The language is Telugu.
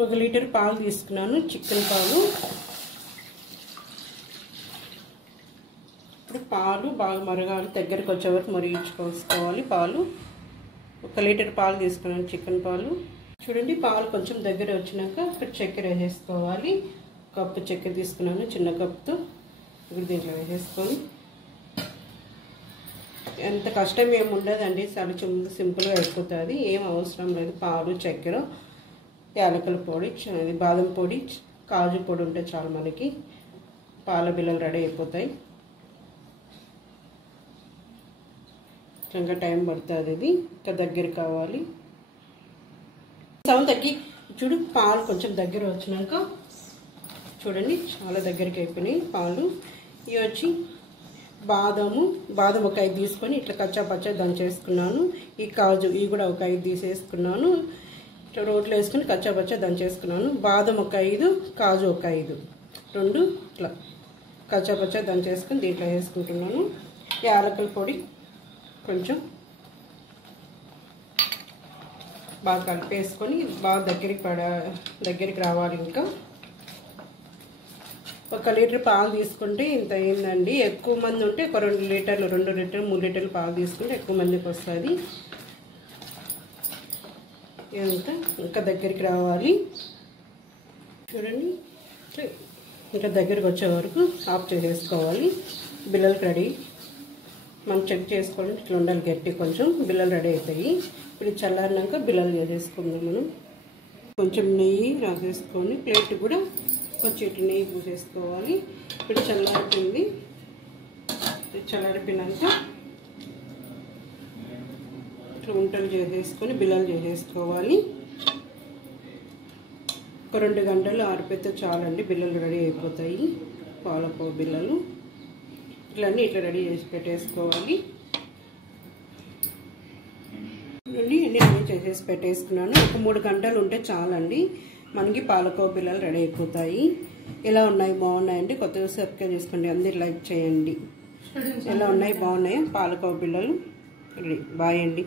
1 లీటర్ పాలు తీసుకున్నాను, చికెన్ పాలు. ఇప్పుడు పాలు బాగా మరగాలి, దగ్గరికి వచ్చే వరకు మరిగించుకోవాలి పాలు. 1 లీటర్ పాలు తీసుకున్నాను, చికెన్ పాలు. చూడండి, పాలు కొంచెం దగ్గర వచ్చినాక ఇక్కడ చక్కెర వేసేసుకోవాలి. కప్పు చక్కెర తీసుకున్నాను, చిన్న కప్పుతో. ఇప్పుడు దీంట్లో వేసేసుకొని, ఎంత కష్టం ఏమి ఉండదండి, చాలా సింపుల్గా అయిపోతుంది, ఏం అవసరం లేదు. పాలు, చక్కెర, యాలకుల పొడి, బాదం పొడి, కాజు పొడి ఉంటే చాలు మనకి. పాల బిళ్ళలు రెడీ అయిపోతాయి. ఇంకా టైం పడుతుంది, ఇది ఇంకా దగ్గర కావాలి. సౌండ్ తగ్గి చూడు, పాలు కొంచెం దగ్గర వచ్చినాక చూడండి, చాలా దగ్గరికి అయిపోయినాయి పాలు. ఇవి వచ్చి బాదం 1 5 తీసుకొని ఇట్లా కచ్చా పచ్చా దంచేసుకున్నాను. ఈ కాజు ఇవి కూడా 1 5 తీసేసుకున్నాను. ఇట్లా రోట్లో వేసుకొని కచ్చా పచ్చా దంచేసుకున్నాను. బాదం 1 5, కాజు 1 5, 2 ఇట్లా కచ్చా పచ్చా దంచేసుకొని దీంట్లో వేసుకుంటున్నాను. యాలకుల పొడి కొంచెం బాగా కలిపేసుకొని బాగా దగ్గరికి రావాలి. ఇంకా 1 లీటర్ పాలు తీసుకుంటే ఇంత అయిందండి. ఎక్కువ మంది ఉంటే ఒక 2 లీటర్లు 2 లీటర్లు 3 లీటర్లు పాలు తీసుకుంటే ఎక్కువ మందికి వస్తుంది. ఇదంతా ఇంకా దగ్గరికి రావాలి. చూడండి, ఇంకా దగ్గరికి వచ్చే వరకు ఆఫ్ చేసేసుకోవాలి. బిళ్ళలు రెడీ. మనం చెక్ చేసుకోండి, ఇట్లా ఉండాలి గట్టి, కొంచెం బిళ్ళలు రెడీ అవుతాయి. ఇప్పుడు చల్లారినాక బిళ్ళలు చేసేసుకుందాం. మనం కొంచెం నెయ్యి రాసేసుకొని ప్లేట్ కూడా కొంచెం ఇట్లా నెయ్యి పూసేసుకోవాలి. ఇప్పుడు చల్లారిపోయింది. చల్లారిపోయినాక ఇట్లా ఉంటలు చేసేసుకొని బిళ్ళలు చేసేసుకోవాలి. ఒక 2 గంటలు ఆరిపోతే చాలండి, బిళ్ళలు రెడీ అయిపోతాయి. పాలకో బిళ్ళలు ఇట్లన్నీ ఇట్లా రెడీ చేసి పెట్టేసుకోవాలి. అన్నీ రెడీ చేసేసి పెట్టేసుకున్నాను. ఒక 3 గంటలు ఉంటే చాలండి, మనకి పాలకో బిళ్ళలు రెడీ అయిపోతాయి. ఎలా ఉన్నాయి, బాగున్నాయండి? కొత్తగా సబ్స్క్రైబ్ చేసుకోండి, అందరు లైక్ చేయండి. ఎలా ఉన్నాయి, బాగున్నాయా పాలకో బిళ్ళలు రెడీ? బాయ్ అండి.